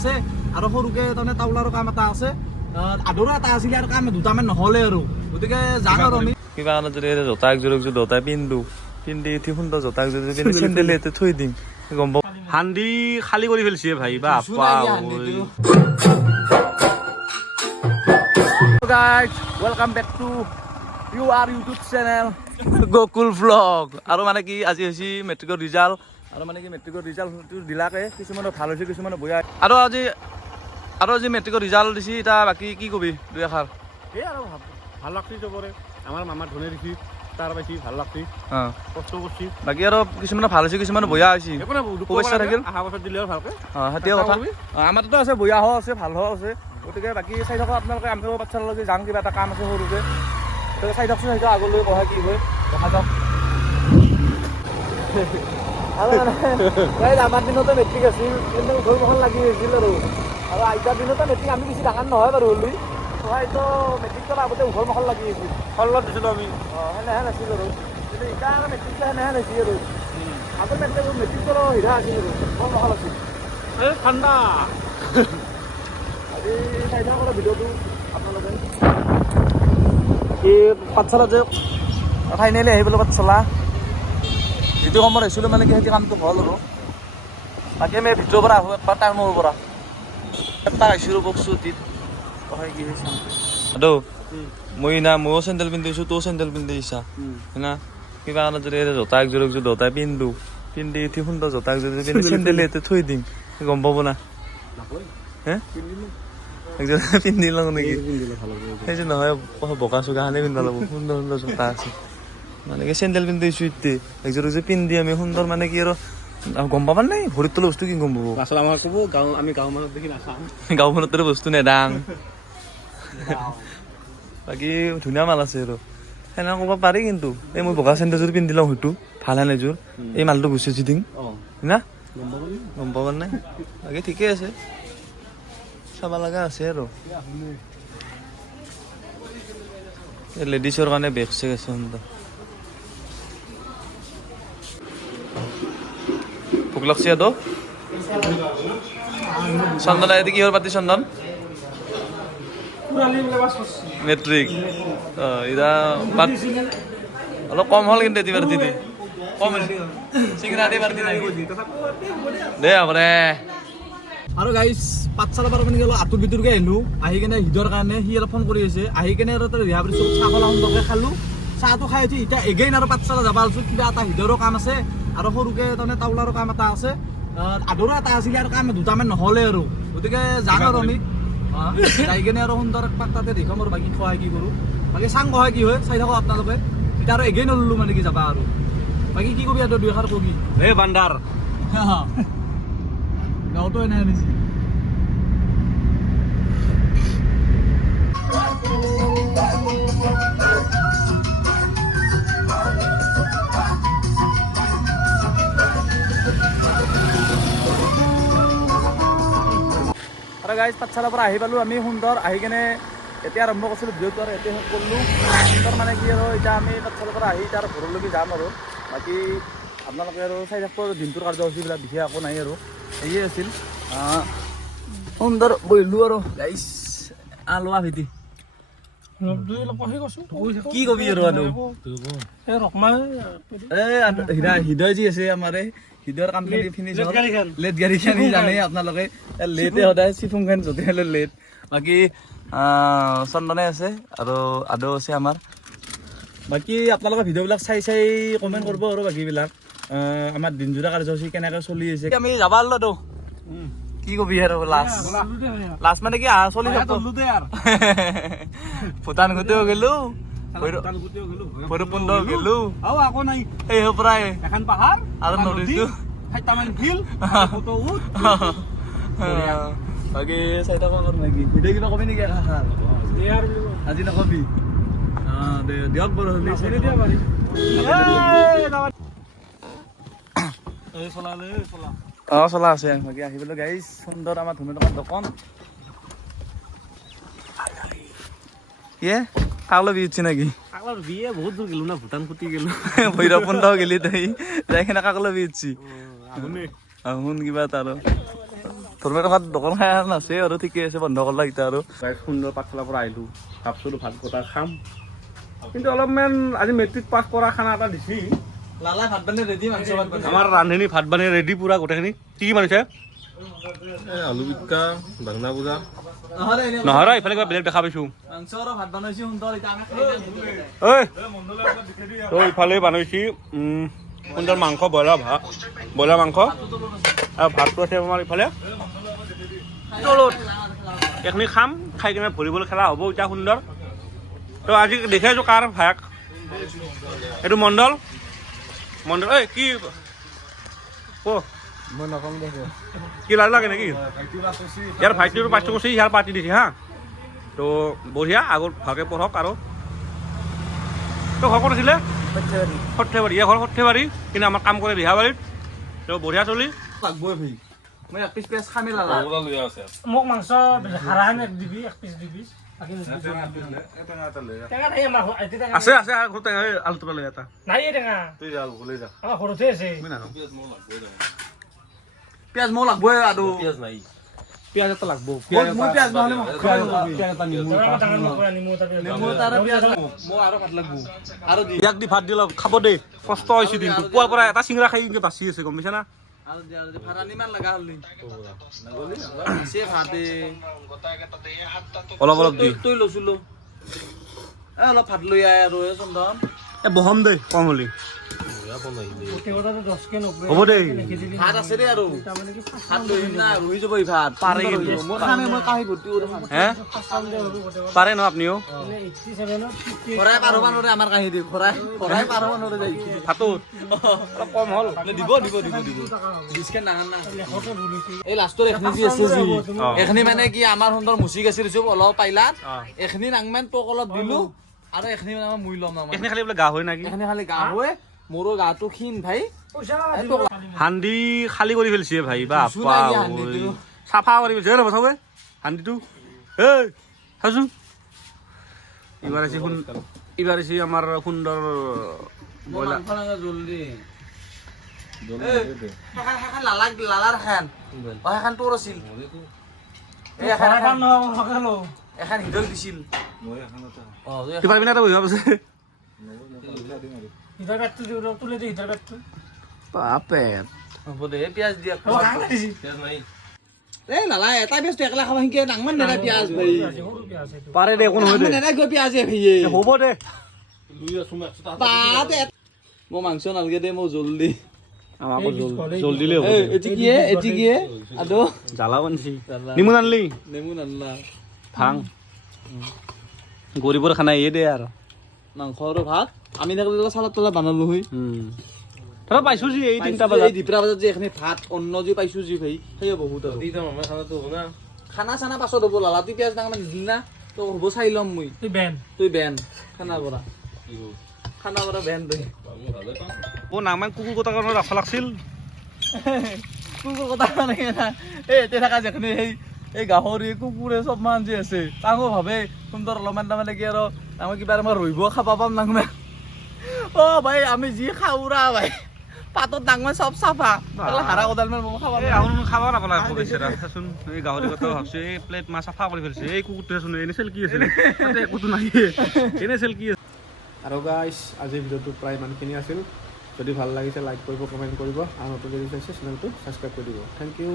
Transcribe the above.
আছে আৰু সৰুকে তাৰমানে টাউলাৰৰ কাম এটা আছে আদৰো এটা আছিলে আৰু কাম দুটামান নহ'লে আৰু গতিকে যাম আৰু আমি কিবা কাৰণত যদি জোতা একযোৰ একযোৰ দুটাই পিন্ধি উঠি সুন্দৰ জোতা একযোৰ যদি পিন্ধি চেণ্ডেল ইয়াতে থৈ দিম গম পাব হান্দি খালী কৰি ফেলছে ভাই বাপা guys welcome back to your YouTube channel Gokul vlog আৰু মানে কি আজি হৈছে মেট্ৰিকৰ ৰিজাল্ট আৰু মানে কি মেট্ৰিকৰ ৰিজাল্টটো দিলাকে কিছুমানৰ ভাল হৈছে কিছুমানৰ বেয়া আৰু আজি মেট্ৰিকৰ ৰিজাল্ট দিছি এটা বাকি কি কবি দুই এষাৰ এই আৰু ভাল লাগছি চবৰে আমাৰ মামাৰ ধনে দিছি তাৰ পাইছি ভাল লাগছি কষ্ট কৰিছি বাকি আৰু কিছুমানৰ ভাল হৈছে কিছুমানৰ বেয়া হৈছে শুভেচ্ছা থাকিল অহা বছৰ দিলে ভালকে সেইটোৱে কথা আমাৰতো আছে বেয়া হোৱা আছে ভাল হোৱা আছে গতিকে বাকি চাই থাকক আপোনালোকে আমিও পাঠশালালৈকে যাম কিবা এটা কাম আছে সৰুকে গতিকে চাই থাকচোন সেইটো আগলৈ পঢ়া কি হয় দেখা যাওক আমাৰ দিনতে মেট্ৰিক আছিল কিন্তু উঠলমহল লাগি গৈছিল আৰু আইতাৰ দিনতে মেট্ৰিক আমি বেছি ডাঙৰ নহয় বাৰু হ'লি হয়তো মেট্ৰিকত আগতে উঠলমহল লাগি গৈছিল ফলত দিছিলোঁ আমি সেনেহেন আছিল আৰু কিন্তু এতিয়া আৰু মেট্ৰিকটো সেনেহেন হৈছে আৰু আগৰ মেট্ৰিকটো হিৰা আছিল আৰু উঠলমহল আছিল এই ঠাণ্ডা আজি চাই থাকক ভিডিঅ'টো আপোনালোকে এই পাঠশালা যে ফাইনেলি আহিবলৈ পাঠশালা যিটো সময়ত আহিছিলোঁ মানে কি সেইটো কামটো হ'ল আৰু বাকী আমি ভিতৰৰ পৰা আহোঁ একবাৰ টাউনৰ পৰা এটা আহিছিলোঁ বক্সুটিত হয় কি হৈছে আদৌ ময়ো চেণ্ডেল পিন্ধিছোঁ তইও চেণ্ডেল পিন্ধিছা না কিবা কাৰণত যদি জোতা একযোৰ দুটাই পিন্ধি উঠি সুন্দৰ জোতা একযোৰ যদি পিন্ধি চেণ্ডেল ইয়াতে থৈ দিম গম পাব না হে একযোৰ পিন্ধি লওঁ নেকি সেইটো নহয় বগা চগা খানে পিন্ধা ল'ব সুন্দৰ সুন্দৰ জোতা আছে মানে কি চেণ্ডেল পিন্ধিছোঁ এতিয়া একযোৰ পিন্ধি আমি সুন্দৰ মানে কি আৰু গম পাবা নাই ভৰিত তলৰ বস্তু কি গম পাব আচলতে আমাৰ ক'ব আমি গাঁও মানুহ দেখি নাখাম গাঁও মানুহৰ দৰে বস্তু নেদাং বাকী ধুনীয়া মাল আছে আৰু সেনেকৈ ক'ব পাৰি কিন্তু এই মই বগা চেণ্ডেলযোৰ পিন্ধি লওঁ হয়তো ভাল হেন এযোৰ এই মালটো গুচি দিম না গম পাব নাই বাকী ঠিকে আছে চাব লগা আছে আৰু লেডিছৰ কাৰণে বেগ চেগ আছে সুন্দৰ ভোক লাগছে তো চন্দন এতে কিহৰ পাতি চন্দন মেট্ৰিক এতিয়া অলপ কম হ'ল কিন্তু এটি পাৰ্টি কম চিংৰা দি পাৰ্টি নাই দে আপৰে আৰু গাইছ পাঠশালাৰ পৰা মানে অলপ আঁতুৰ ভিতৰকে আহিলোঁ আহি কেনে হৃদৰ কাৰণে সি অলপ ফোন কৰি আছে আহি কেনে আৰু তাৰ ৰিহা পিছত চাহ খোলা সুন্দৰকৈ খালোঁ চাহটো খাই উঠি এতিয়া এগেইন আৰু পাঠশালা যাব আছোঁ কিবা এটা হৃদৰো কাম আছে আৰু সৰুকে তাৰমানে টাউলাৰৰ কাম এটা আছে আদৰো এটা আছিলে আৰু কাম দুটামান নহ'লে আৰু গতিকে যাম আৰু আমি যাই কেনে আৰু সুন্দৰ একপাক তাতে দেখাম আৰু বাকী সহায় কি কৰোঁ বাকী চাং সহায় কি হয় চাই থাকক আপোনালোকে এতিয়া আৰু এগেইন ল'লোঁ মানে কি যাবা আৰু বাকী কি কবি আৰু দুই এষাৰ কবি এই বান্দাৰ গাঁৱতো এনে আনিছে আৰু গাইজ পাঠশালাৰ পৰা আহি পালোঁ আমি সুন্দৰ আহি কেনে এতিয়া আৰম্ভ কৰিছিলোঁ ভিডিঅ'টো আৰু এতিয়া শেষ কৰিলোঁ সুন্দৰ মানে কি আৰু এতিয়া আমি পাঠশালাৰ পৰা আহি এতিয়া আৰু ঘৰলৈকে যাম আৰু বাকী আপোনালোকে আৰু চাই থাকিব দিনটোৰ কাৰ্যসূচীবিলাক বিশেষ একো নাই আৰু এয়ে আছিল সুন্দৰ বহিলোঁ আৰু গাইজ লোৱা ভেটি কি কবি আৰু হৃদয় যি আছে আমাৰ হৃদয়ৰ কাম ফিনিছ লেট গাড়ীখন জানেই আপোনালোকে লেটে সদায় চিফুংখন য'তে হ'লে লেট বাকী চন্দনে আছে আৰু আদৌ আছে আমাৰ বাকী আপোনালোকে ভিডিঅ'বিলাক চাই কমেণ্ট কৰিব আৰু বাকীবিলাক আমাৰ দিনজোৰা কাৰ্যসূচী কেনেকৈ চলি আছে আমি যাব আল্লাহ কি কবি আৰু লাষ্ট মানে কি চলি থাকো ভূটান গোটেও গেলো ভৈৰৱকুণ্ড গেলো আকৌ নাই এই পৰাই এখন পাহাৰ আৰু নদীটো বাকী চাই থাকো নেকি ভিডিঅ' কিবা কবি নেকি আজি নকবি দিয়ক বাৰু চলা আছে বাকী আহি পেলাই গাইজ সুন্দৰ আমাৰ ধুনীয়া দোকান ইয়ে কাকলৈ বিয়ে নাকি বিয়ে বহুত দূৰ গেলো না ভূটান ফুটি গেলো ভৈৰৱকুণ্ড গেলি তই যাই কিনে কাকলৈ বিয়ে শুন কিবা এটা আৰু ধৰ্মেৰ টকাত দোকানখন আছে আৰু ঠিকে আছে বন্ধ কৰলা এতিয়া আৰু সুন্দৰ পাঠশালাৰ পৰা আহিলোঁ ভাবছিলোঁ ভাত কটা খাম কিন্তু অলপমান আজি মেট্ৰিক পাছ কৰা খানা এটা দিছি লালা ভাত বানি ৰেডি মাংস ভাত বানি আমাৰ ৰান্ধনি ভাত বানি ৰেডি পুৰা গোটেইখিনি কি কি মানিছে আলু পিটিকা বাংনা পূজা নহয় ৰ ইফালে কিবা বেলেগ দেখা পাইছোঁ মাংস আৰু ভাত বনাইছি সুন্দৰ এতিয়া আমি খাই ঐ তো ইফালে বনাইছি সুন্দৰ মাংস ব্ৰইলাৰ মাংস আৰু ভাতটো আছে আমাৰ ইফালে তলত এইখিনি খাম খাই কিনে ভলীবল খেলা হ'ব এতিয়া সুন্দৰ তো আজি দেখি আছোঁ কাৰ ভায়েক এইটো মণ্ডল ঐ কি মই নকম দে কি লাজ লাগে নেকি ইয়াৰ ভাইটিটো পাছ কৰিছে ইয়াৰ পাৰ্টি দিছে হা তো বঢ়িয়া আগত ভালকৈ পঢ়ক আৰু তো ঘৰ ক'ত আছিলে সৰ্থেবাৰী ইয়াৰ ঘৰ সৰ্থেবাৰী কিন্তু আমাৰ কাম কৰে ৰিহাবাৰীত তো বঢ়িয়া চলি লাগবই ভাই মই এক পিচ পিয়াজ খামে লালা মোক মাংস হাৰাহান এক পিচ দিবি আছে আছে আলুটো লৈ এটা নাই টেঙা তুই যা লৈ যা আমাৰ ঘৰতে আছে পিয়াজ মোৰ লাগবই আৰু পিয়াজ নাই পিঁয়াজ এটা লাগব মই পিয়াজ নহ'লে মই নেমু তাৰ পিয়াজ মই আৰু ভাত লাগব আৰু দি ইয়াক দি ভাত দি অলপ খাব দেই কষ্ট হৈছে দিনটো পুৱাৰ পৰা এটা চিঙৰা খাই কিনে বাচি আছে গম পাইছা না আৰু দি ভাড়া নিমান লগা হ'লি সে ভাতে অলপ অলপ দি তই লৈছিলো অলপ ভাত লৈ আয় আৰু চন্দন বহম দেই কম হ'লি হ'ব দেই ভাত আছে দেই আৰু ভাত লৈ আহিম না ৰহি যাব এই ভাত পাৰে কিন্তু মই খামে মই কাহি ভৰ্তি কৰি খাম হে পাৰে ন আপুনিও খৰাই পাৰবা নৰে আমাৰ কাহি দি খৰাই পাৰবা নৰে যাই ভাতত অলপ কম হ'ল দিব ডিছকাউণ্ট ডাঙৰ না এই লাষ্টৰ এখনি যি আছে যি এখনি মানে কি আমাৰ সুন্দৰ মুচি গাছি দিছো অলপ পাইলাত এখনি নাংমান তোক অলপ দিলো আৰু এখনি মানে আমাৰ মুই ল'ম না এইখিনি খালি বোলে গা হয় নেকি এখনি খালি গা হয় মোৰো গাটো ক্ষীণ ভাই হান্দি খালী কৰি ফেলছে ভাই বাপা চাফা কৰি ফেলছে ৰ'ব চাবে হান্দিটো এই চাচোন এইবাৰ আহিছে আমাৰ সুন্দৰ ব্ৰইলাৰ জলদি লালাৰ খান সেইখান তোৰ আছিল এখন হৃদয় দিছিল কিবা পিনে এটা বহিব আছে বাপে হ'ব দে পিয়াজ দিয়া পিয়াজ নাই এই লালা এটা পিয়াজটো একলা খাব শিকে ডাঙমান নেদা পিয়াজ ভাই পাৰে দে একো নহয় দে নেদা গৈ পিয়াজে ভাইয়ে হ'ব দে মই মাংস নালগে দে মই জলদি আমাকো জলদিলে হ'ব এটি কি আদো জ্বালা বানছি নিমু নানলি নেমু নানলা ভাং গরিবর খানা ইয়ে দে আর মাংস আৰু ভাত আমি থাকিলে চালাদ তালাদ বানালো হয় তই পাইছো যি এই তিনটা বজাত এই দিপৰা বজাত যে এখনি ভাত অন্ন যে পাইছো যি ভাই সেই বহুত আৰু দিদা মামা খানাটো হ'ব না খানা চানা পাছত হ'ব লালা তুই পিয়াজ ডাঙৰ নিদিলি না তো হ'ব চাই ল'ম মই তুই বেন খানা পৰা বেন তই ও নামান কুকুৰ কথা কাৰণে ৰাখবা লাগছিল কুকুৰ কথা মানে এই এতিয়া থকা যেখনি এই গাহৰি কুকুৰে চব মান যে আছে তাকো ভাবে সুন্দৰ অলপমান তাৰমানে কি আৰু আমি কিবা আমাৰ ৰহিব খাব পাম নাংমে অ ভাই আমি যি খাওৰা ভাই পাতত ডাঙৰ চব চাফা হাৰা কোদাল মান খাব খাব নাপালা চাচোন এই গাহৰি কথা ভাবছো এই প্লেট মাছ চাফা কৰি ফেলছে এই কুকুৰটোৱে চোন এনে চেল কি আছিল একোতো নাই এনে চেল কি আৰু গাইছ আজিৰ ভিডিঅ'টো প্ৰায় ইমানখিনি আছিল যদি ভাল লাগিছে লাইক কৰিব কমেণ্ট কৰিব আৰু নতুন যদি চাইছে চেনেলটো ছাবস্ক্ৰাইব কৰি দিব থেংক ইউ